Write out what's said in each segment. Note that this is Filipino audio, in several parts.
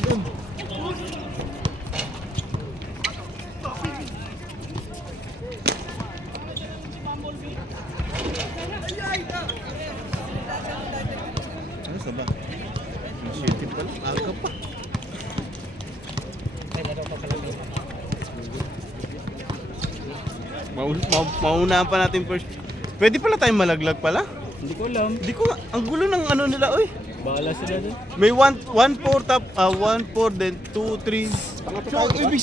tayo dun. Ano sa ba? Shitty pala. Aga pa. Maunahan pa natin first. Pwede pala tayong malaglag pala. Hindi ko alam. Hindi ko, ang gulo ng ano nila, oy. Bahala sila dun. May 1-4 top, 1-4 then 2-3. So, ibig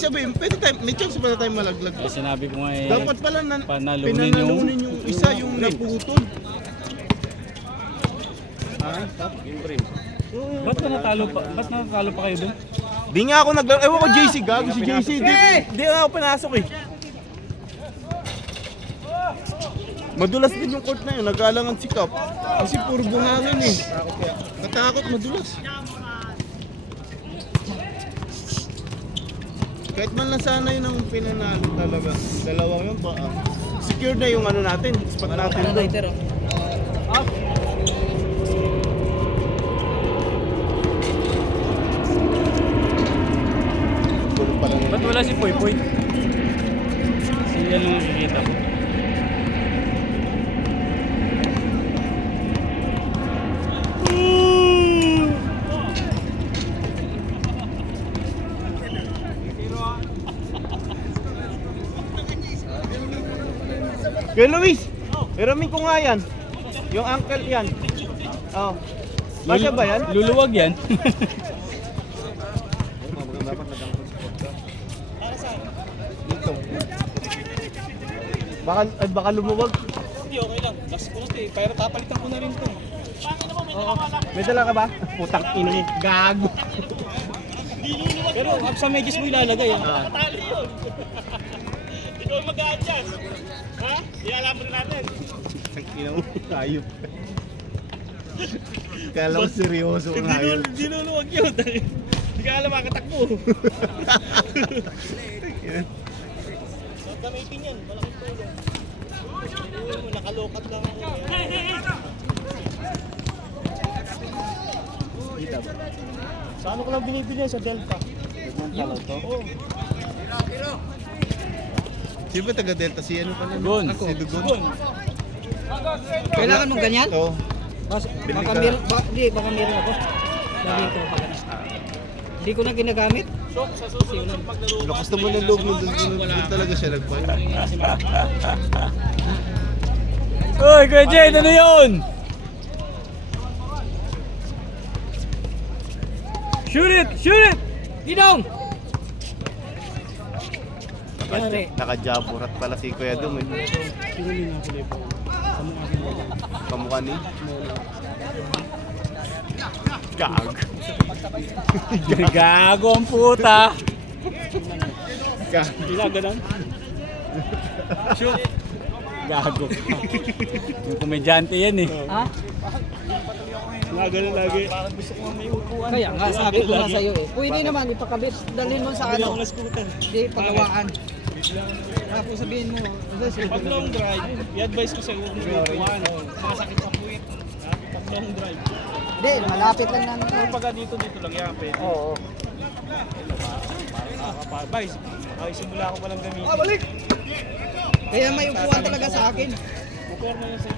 sabihin, pwede tayo, may chance pala tayong malaglag. Ay, sinabi ko nga eh. Dapat pala panalunin yung isa, yung naputol. Ah, top. Ba't natalo pa kayo dun? Di nga ako naglaro. Ewan ko JC, gago si JC. Di nga ako pinasok eh. Madulas din yung court na yun, nag-aalangan si Cap. Kasi puro buhangin eh. Natakot, madulas. Kahit man lang sana yun ang pinanalo talaga. Dalawang yun pa. Secure na yung ano natin, spot natin doon. Ba't wala si Poy Poy? Sila lang nakikita ko. Kuya Luis, piramin ko nga yan. Yung uncle yan. Oh. Masya ba yan? Luluwag yan. Dito. Baka lumuwag. Hindi, okay lang. Mas kunti. Pero papalitan ko na rin to. May dala ka ba? Putang ina mo. Gago. Pero sa medyas mo ilalagay. Nakatali yun. Ikaw mag-a-adjust. Ha? Ialam mo rin natin. Ang ina mo. Ayop. Kala mo seryoso kung ayop. Dinuluwag yun. Hindi ka alam makatakbo. So gamitin yan. Malaking tulong. Nakalokat lang ako. Sa ano ko lang binibili sa Delta? Yung to? Oo. Sino ba taga Delta? Si ano pala? Dugon. Si Dugon. Kailangan mong ganyan? Oo. Baka Bili ka. meron, baka meron ako. Sabihin ko pa ganun. Hindi ko na ginagamit. So sa susunod paglaro Lakas naman ng loob mo. Doon talaga siya nagpay. Uy, Kuya Jade, ano yun? Shoot it! Shoot it! Gidong! Pare. Naka-jaburat pala si Kuya Dum eh. Kamukha ni? Gag. Gago ang puta! Gag. Ginaganon? Shoot! Gago. Yung komedyante yan eh. Ha? Nagano lagi. Kaya nga, sabi ko nga sa'yo eh. Pwede naman ipakabit. Dalhin mo sa ano. scooter. Hindi, pagawaan. Tapos sabihin mo. Pag long drive, i-advise ko sa'yo huwag mo ipuan. Masakit sa puwit. Pag long drive. Hindi, malapit lang namin. Pero pag dito lang yan, pwede. Oo. Nakakapag-advise. Ay, simula ko palang gamitin. Kaya may upuan talaga sa akin. Upor mo yun sa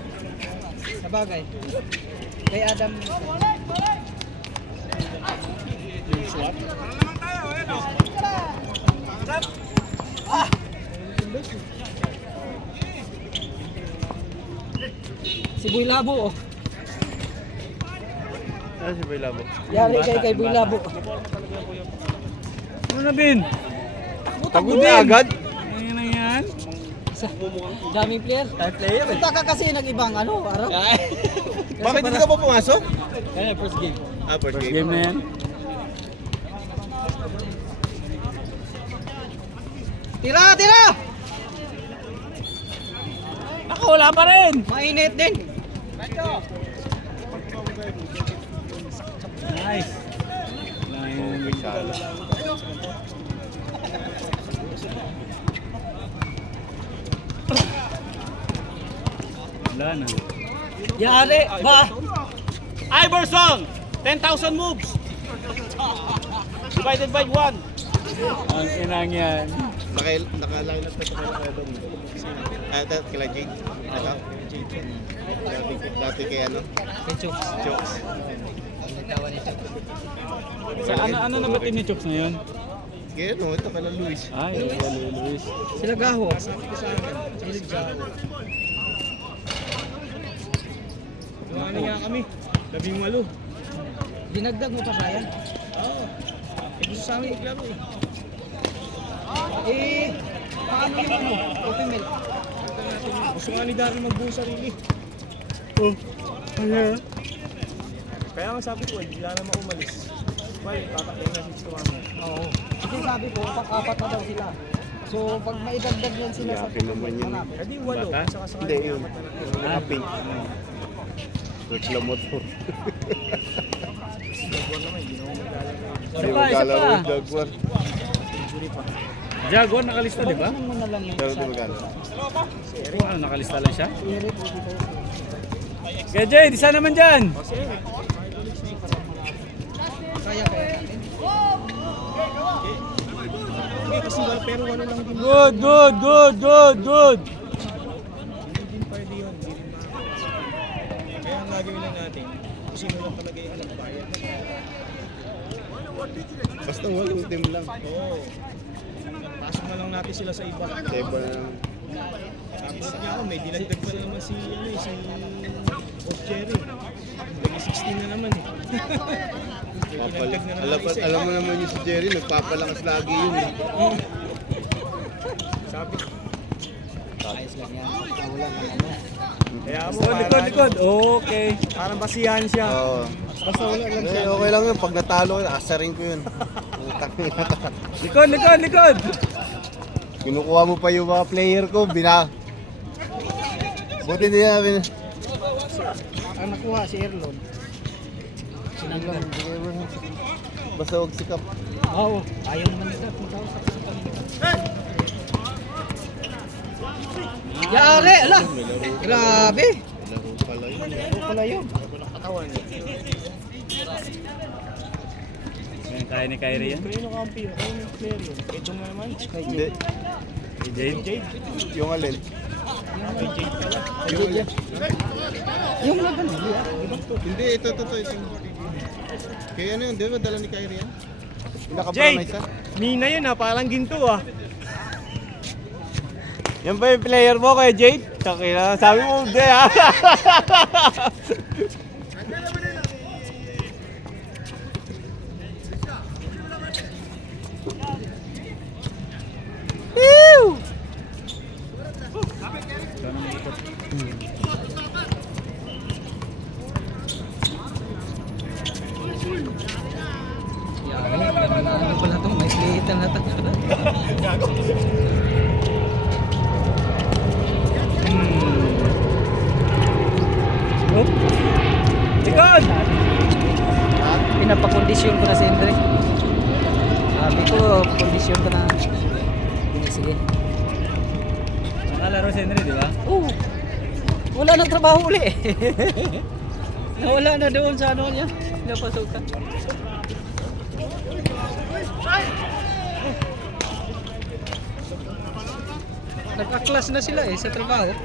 Sa bagay. Kay Adam. swap. Si Boy Labo oh. Ano si Boy Labo? Yari kay Boy Labo. Ano na, Bin? Pagod na agad? Ano na yan? Daming player. Player Punta ka kasi nag-ibang ano, araw. Bakit hindi ka pa pumasok? Kaya first game. Ah, first First game. game na yan. Tira, tira! Ako, wala pa rin! Mainit din. Nice. Wala na. Yari, ba? Iverson! 10,000 moves! Divided by 1. Ang inang yan. Nakalaki na sa kaya doon. Ito, kila Jake. Ito. Dati kay ano? Kay Chooks. Jokes. Tawa ni Chooks. Sa ano na ba team ni Chooks na yun? Kaya ano, ito kala Luis. Ay, Luis. Sila Gaho. Ano nga kami? 18. Dinagdag mo pa siya yan? Oo. Gusto sa amin maglaro eh. Paano yung ano? Coffee milk? Gusto nga ni Darren magbuo sarili. Kaya nga sabi ko, hindi na naman umalis. Well, tatakay na si Chumama. Oo. Kasi sabi ko, pang-apat na daw sila. So, pag maidagdag yan sila sa Yakin naman yun. malapit. Eh di 8. Saka Hindi, yun. Yung pink. Reklamot po. Isa pa, isa pa. Jaguar. Jaguar nakalista, di ba? Ano mo na lang yung Pero di magkano? Oo, ano, nakalista lang siya? Eric, o dito. Kaya Jade, isa naman dyan. Kaya natin. Kasi wala, pero wala lang din. Good. Hindi din pwede yun. Hindi rin makakasya. Kaya ang gagawin lang natin, kung sino lang talaga yung nagbayad. Basta walang team lang. Oo. Pasok na lang natin sila sa iba. Teba na lang. Tapos niya ako, may dinagdag pa na naman si Coach Jerry. Naging 16 na naman eh. May dinagdag na naman isa. Alam mo naman yung si Jerry, nagpapalakas lagi yun eh. Sabi, Ayos lang yan. Wala na ano. kaya mo, Likod. Okay. parang basihan siya. Oo. Basta wala lang siya. Okay lang yun, pag natalo, asarin ko yun. Utang na. Likod. Kinukuha mo pa yung mga player ko, buti din namin. Ang nakuha si Erlon. Sinanglan. Basta huwag sikap. Oo. Ayaw naman nila. Punta sa Yari! Ala! Grabe! Laro pala yun. Ano pala yun? Katawan niya. Yan, kaya ni Kyrie yan. Kaya yung kampi, kaya yung player yun. Edjong na naman. Hindi, Si Jade. Jade. yung alin. Kay Jade pala. Yung alin. Yung laban mo, Hindi, ito. Kaya ano yun, di ba dala ni Kyrie yan? Yung Jade! nakaparamay sa? Mina yun ha, parang ginto ah. Yan ba yung player mo kay Jade? Sakina, sabi mo hindi ha. Ano pala ito? May slitan na ito. Oh. Likod! Pinapakondisyon ko na si Andre. Sabi ko, kondisyon ko na. Sige. Nakalaro si Henry, di ba? Oo. Wala nang trabaho uli eh. Nawala na doon sa ano niya. Napasukan. Nagka-class na sila eh sa trabaho.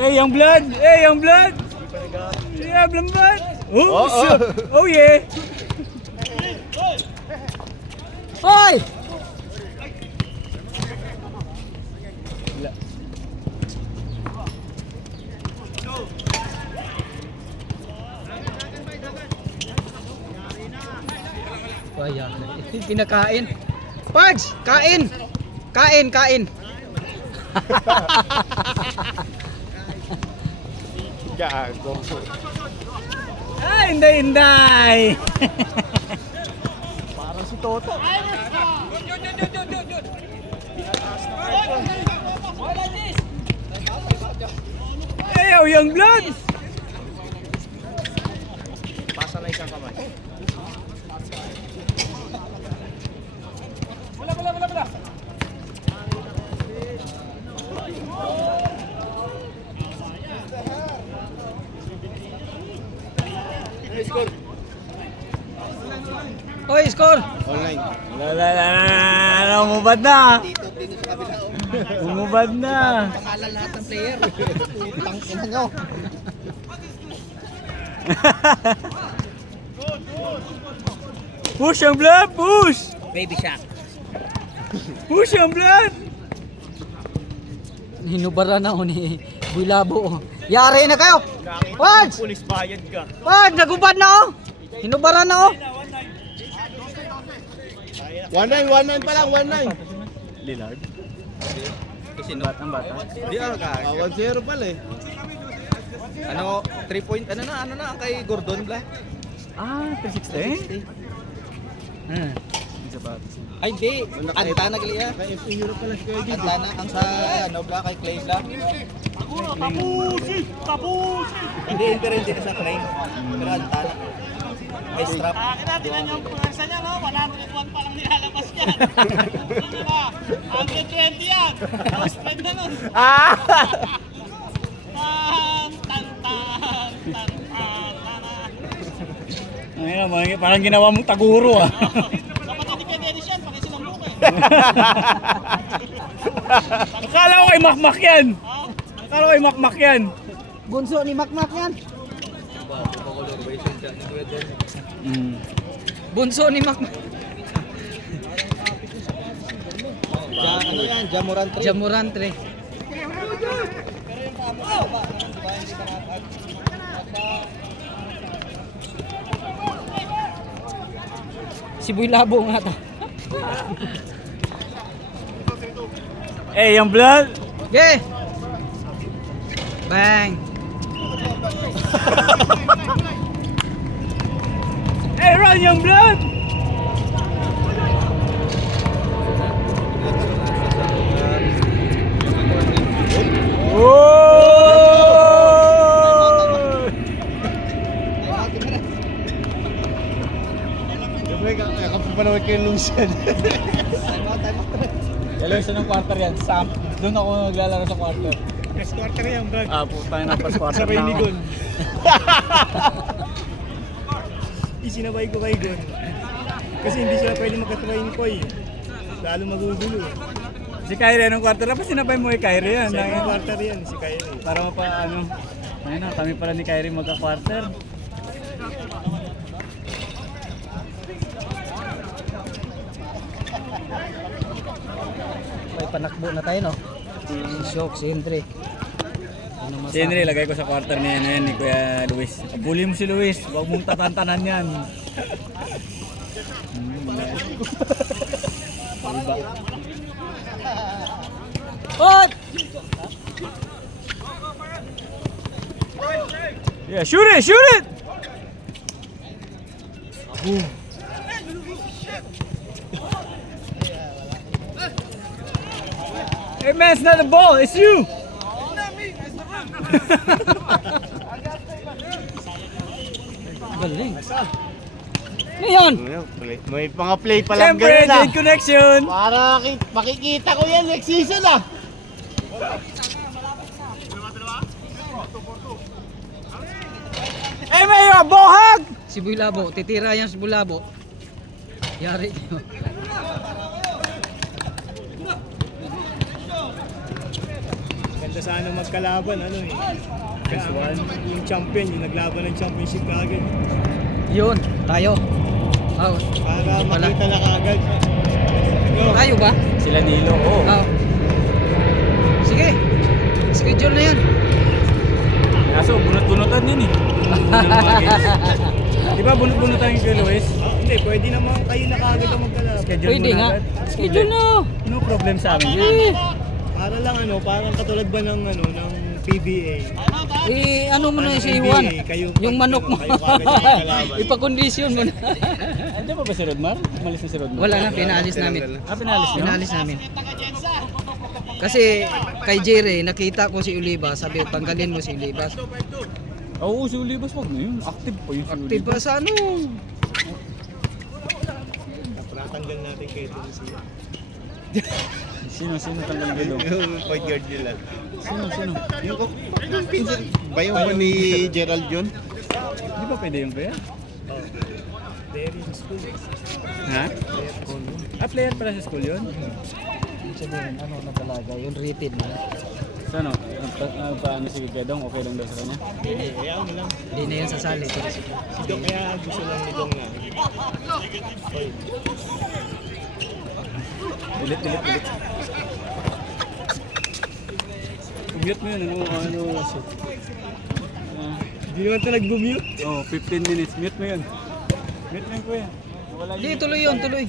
Young blood! Yeah, blood! Oh, shit! Oh, yeah! Hoy! Kaya, pinakain. Pards, kain! Kain! Gago. Ay, inday! Parang si Toto. Hey, young blood! Pasa na isang kamay. Hoy, score! Online. Umubad na. Umubad na. Pangalan lahat ng player. Tangina nyo. Push ang blood, push. Baby Shark. Push ang blood. Hinubara na ako ni Bulabo. Yari na kayo! Pads! Pulis bayad ka. Pads! Nagubad na ako! Hinubara na ako! 1-9 pa lang, 1-9. Lillard. Kasi Batang bata. Di ako ka. 1-0 pala eh. Ano, 3 point, ano na, ang kay Gordon Bla? Ah, 360. Ay, di. Anta na gliya. Kaya FC Europe pala si Kuya Gid. Anta na, ang sa, ano Bla, kay Clay Bla. Hindi, hindi na sa Clay. Pero anta na. May strap. Tingnan niyo ang pwersa niya, no? 101 pa lang nilalabas niya. Diba? 120 yan. Mas friend na nun. Ay, parang ginawa mong taguro ah. Kapatid ni Ken Dennis yan, pag sinambuk eh. Akala ko ay makmak yan. Akala ko ay makmak yan. Bunso ni Makmak yan. Bunso ni Makmak. Ano yan, Jamoran 3. Jamuran 3. Si Boy Labo nga ta. Eh, yung blood. Yeah! Bang! Eh, run yung blood. Siyempre, kapapanood kayo Lucian. Ilan ng quarter yan? Doon ako naglalaro sa quarter. First quarter yan, bro. Ah, puta na pas quarter Sabay na ni ako. Gon. Isinabay ko kay Gon. Kasi hindi sila pwede magkasabay ni Koy. Lalo magugulo. Si Kyrie anong quarter na pa sinabay mo kay Kyrie yan. Second quarter yan, si Kyrie. Para mapa ano. Ayun na, kami pala ni Kyrie magka-quarter. May panakbo na tayo, no? Si Shock, si Hendrik. Si Henry, lagay ko sa quarter ni, ano yan, ni Kuya Luis. Bully mo si Luis, huwag mong tatantanan yan. Hot! Yeah, shoot it, shoot it! Hey man, it's not the ball, it's you! Galing. Ngayon! May mga play pa lang Siyempre, ganun ah. Jade Connection! Para makikita ko yan next season ah. Hey Mayor, bohag! Si Boy Labo, titira yan si Boy Labo. Yari kayo. Ganda sana magkalaban, ano eh. Yung champion, yung naglaban ng championship kagad. Yun, tayo. Oh, Para Wala. makita na kagad. Go. tayo ba? Sila Nilo, oo. Oh. Sige. Schedule na yan. Kaso, bunot-bunotan yun eh. Di ba bunot-bunotan yung kay Luis? Hindi, pwede naman kayo na kagad ang magkalaban. Schedule Pwede mo na nga. agad. Schedule na. No problem sa amin yun. Eh, Para lang ano, parang katulad ba ng ano, ng PBA. ano mo na si NBA, Juan? kayo- Yung manok mo. kayo kagad yung kalaban. Ipakondisyon mo na. Andiyan pa ba si Rodmar? Malis na si Rodmar? Wala na, pinalis namin. Ah, pinalis niyo? Pinalis namin. Kasi kay Jerry, nakita ko si Oliva, sabi ko, tanggalin mo si Olivas. Oo, si Olivas wag na yun. Active pa yun si Active pa Olivas. sa ano? Natanggal natin kayo doon siya. Sino tanggal gilo? Yung point guard nila. Sino? Yung pinsan ba yung ni Gerald yun? Di ba pwede yung kaya? Player sa school. Ha? Player pala sa school yun? Ibig sabihin, ano na talaga, yung rated na. So ano, paano si Gedong? Okay lang daw sa kanya? Ayaw mo lang. Hindi na yun sasali. Si Dong kaya gusto lang ni Dong na. Ulit. Mute mo yun, ano. Hindi naman ito nag-mute. Oh, 15 minutes. Mute mo yun. Mute mo yun, kuya. Wala Hindi, tuloy yun, tuloy.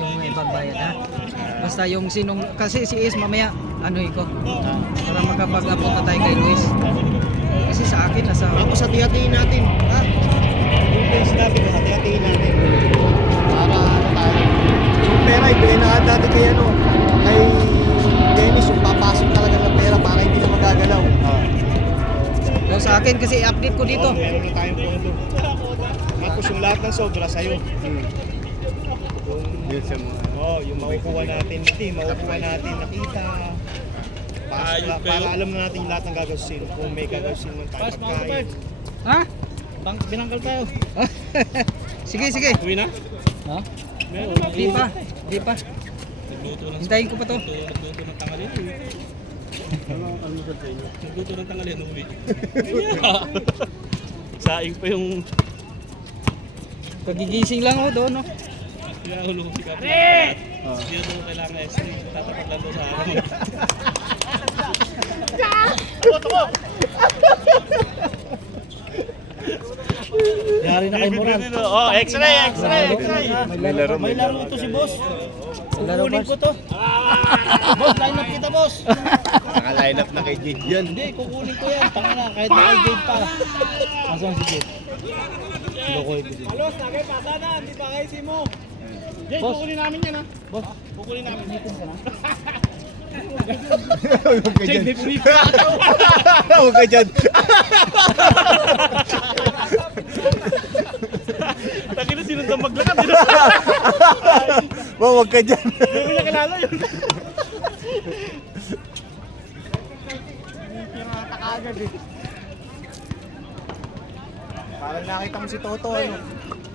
Yung may pagbayad ha. Basta yung sinong, kasi si Is mamaya, ano ko, para makapag-upload na tayo kay Luis. Kasi sa akin, nasa, Tapos hati-hatiin natin. Ha? Yung place natin, hati-hatiin natin. Para ano tayo. Yung pera, ibigay na agad natin kay ano. Kay Dennis, yung papasok talaga ng pera para hindi na magagalaw. yung sa akin kasi i-update ko dito. Meron na tayong pondo. Tapos yung lahat ng sobra sa'yo. Yun sa mga... Yung makukuha natin, makukuha natin nakita. Para alam na natin yung lahat ng gagawin. Kung may gagawin man tayo pagkain. Ha? Binangkal tayo. Sige. Uwi na? Ha? Meron. Di pa. Hintayin ko pa to. Nagluto ng tangalin. Nagluto ng tangalin. Uwi. Saing pa yung... Pagigising lang ako doon, no? Kaya hulog si Kapit. Hindi na ito kailangan S3. Tatapat lang doon sa akin. Yari na kay Moran. Oh, X-ray. May laro ito si boss. Laro Kukunin ko to. Boss, line up kita, boss. Naka-line up na kay Jade yan. Hindi, kukunin ko yan. Tanga na, kahit na kay Jade pa. Asan si Jade? Lokoy ko si Jade. Alos, lagay pasa na, hindi pa kayo si mo. Jay, kukunin namin yan ha. Boss, Kukunin namin. Huwag ka dyan. Huwag ka dyan. Taki na sinundan maglakad. Huwag ka dyan. Hindi mo niya kilala yun. parang nakita mo si Toto, ano?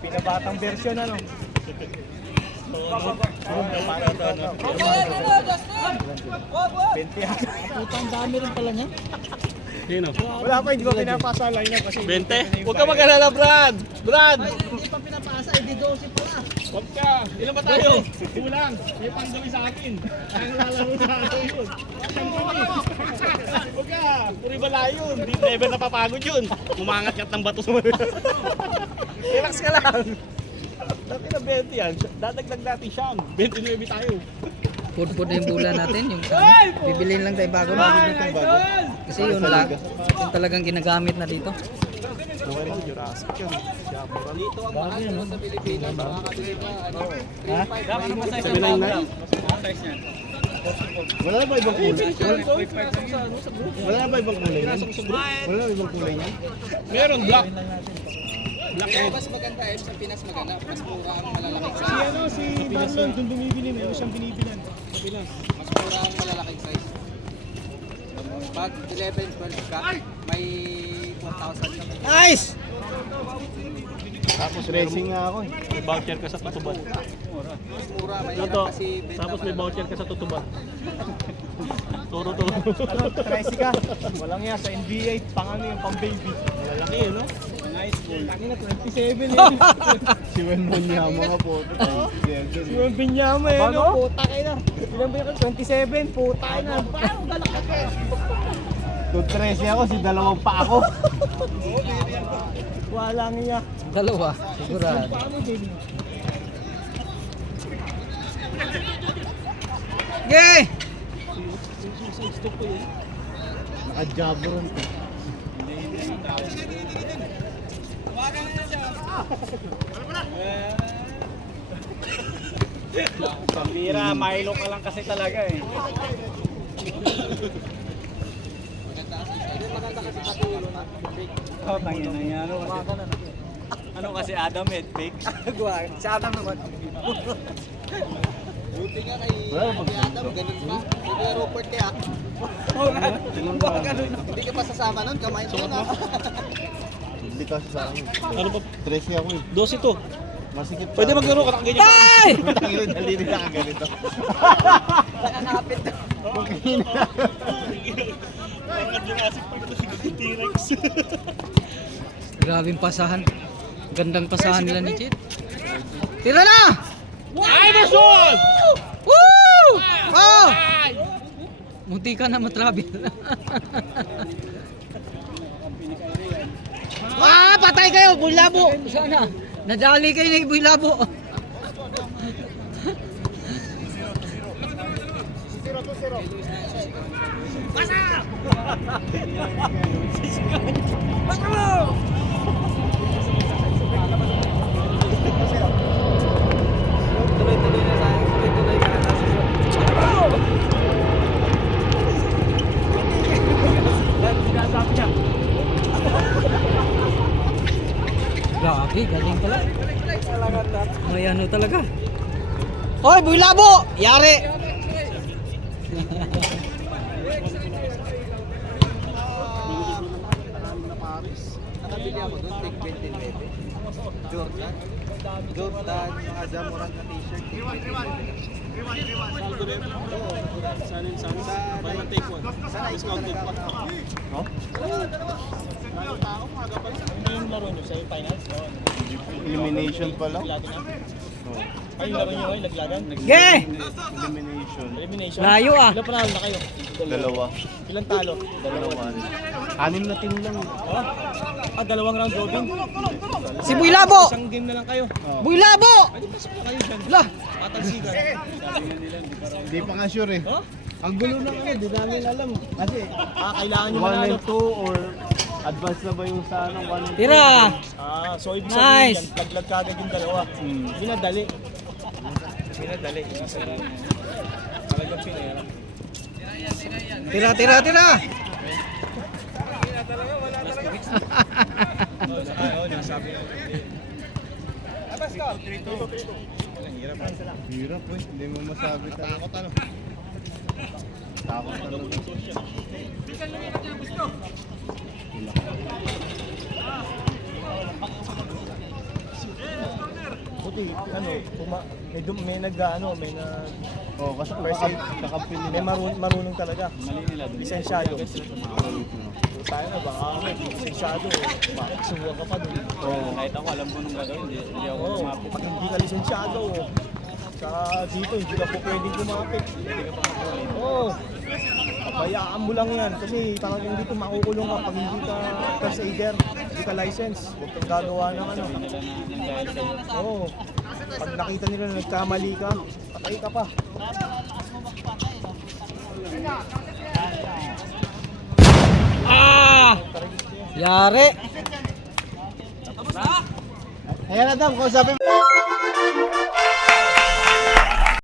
Pinabatang version, ano? Putang dami rin pala niya. Wala pa, hindi ko pinapasa line up kasi 20? Huwag ka mag-alala, Brad! Brad! Hindi pa pinapasa, hindi 12 pala. Huwag ka! Ilan ba tayo? Kulang! May panggawi sa akin. Ang lalaro sa akin yun. Huwag ka! Puri bala yun. Hindi never napapagod yun. Umangat-kat ng bato sa mga. Relax ka lang. Dati na 20 yan. Dadagdag natin siyang. 29 tayo. Food na yung bula natin, yung ano, bibilin lang tayo bago. Kasi yun lang, yung talagang ginagamit na dito. Bago yun, no? Ha? Wala na ba ibang kulay? Wala na ba ibang kulay niyan? Wala na ibang kulay niyan? Meron black. Mas maganda eh, sa Pinas maganda. Mas mura ang malalaking si ano, si Darlon, doon bumibili, meron siyang binibilan sa Pinas. Mas mura ang malalaking size. Pag 11, 12 ka, may 4,000. Nice! Tapos racing nga ako eh. May voucher ka sa tutuban. Mas mura, may Ito. kasi benta Tapos may voucher ka sa tutuban. Turo. Ano, Tracy ka? Walang yan, sa NBA, pang ano yung pang baby. Malaki yun, no? High school. Tangin na, 27 eh. Si Wenmon niya mga po. Si Juan Binyama eh, no? Puta kayo na. Ilan ba yun? 27, puta kayo na. Paano galak ka? Kung 13 ako, si dalawang pa ako. Walang iya. Dalawa, sigurado. Paano baby? Yay! Naka-jabron ko. Pambira, Milo ka lang kasi talaga eh. Oh, tangin na yan. Ano kasi Adam, fake? Si Adam naman. Buti nga kay Wala, Adam, ganun pa. Kay Rupert kaya. Hindi ka pa sasama nun, kamay ko na. Hindi kasi sa akin. Ano ba? 13 ako eh. 12 to. Masikip Pwede maglaro ka ng ganyan. Ay! Tangilin, daliri na kaganito. Nakakapit na. Bakit Jurassic Park ito si T-Rex? Grabing pasahan. Gandang pasahan nila ni Chit. Tira na! Iverson! Woo! Oh! Munti ka na matravel. Patay kayo, Buylabo. Sana. Nadali kayo ni Buylabo. Tuloy-tuloy na sa akin. Tuloy-tuloy ka na sa Grabe, galing pala. May ano talaga. Hoy, Buylabo! Yari! Nakabili ako doon, tig 29. Jordan. Jordan, mga Zamorant na t-shirt. tig 29. Discounted pa. Ano yung laro nyo sa finals? Elimination pa lang. Ay, yung laro nyo ngayon, laglagan? Ge! Elimination. Elimination. Layo ah. Ilan panalo na kayo? Dalawa. Ilan talo? Dalawa. 6 na team lang. Dalawang round robin. Si Buylabo! Isang game na lang kayo. Buylabo! Pwede pasok na kayo dyan. Lah! Tatalsigan. Hindi pa nga sure eh. Huh? Ang gulo ng ano, di namin alam. Kasi Kailangan nyo 1 manalo. and 2 or advance na ba yung sa ano, 1 and 2? Tira! So ibig sabihin Nice. yan, laglag kagad yung dalawa. Hmm. Binadali. Binadali. Ibig sabihin. Talagang pinera. Tira, tira, tira! Nasabi ko. Hirap eh, hindi mo masabi. Takot ano? Takot talaga. Buti, ano, may nag Oo, kasi First aid. kakampi may nila. marunong talaga. Lisensyado. Tayo na baka lisensyado, makakasuha ka pa dun. Kahit ako alam ko nung gagawin, hindi ako Oo, lumapit. pag hindi ka lisensyado, sa dito hindi ka po pwedeng kumapit. Oo. Pabayaan mo lang yan kasi talagang dito makukulong ka pag hindi ka first aider, hindi ka license. Huwag kang gagawa ng ano. Oo. Pag nakita nila na nagkamali ka, patay ka pa. Yari! Ayan Adam, kausapin mo.